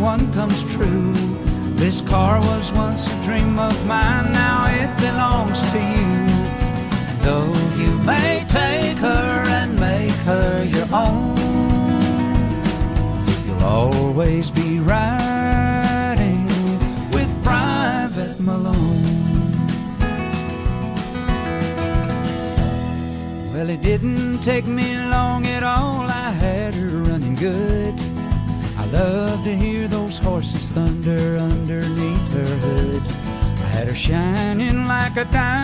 one comes true. This car was once a dream of mine, now it belongs to you. Though you may take her and make her your own, you'll always be riding with Private Malone. Well, it didn't take me long at all, I had her running good. I love to hear those horses thunder underneath her hood. I had her shining like a diamond.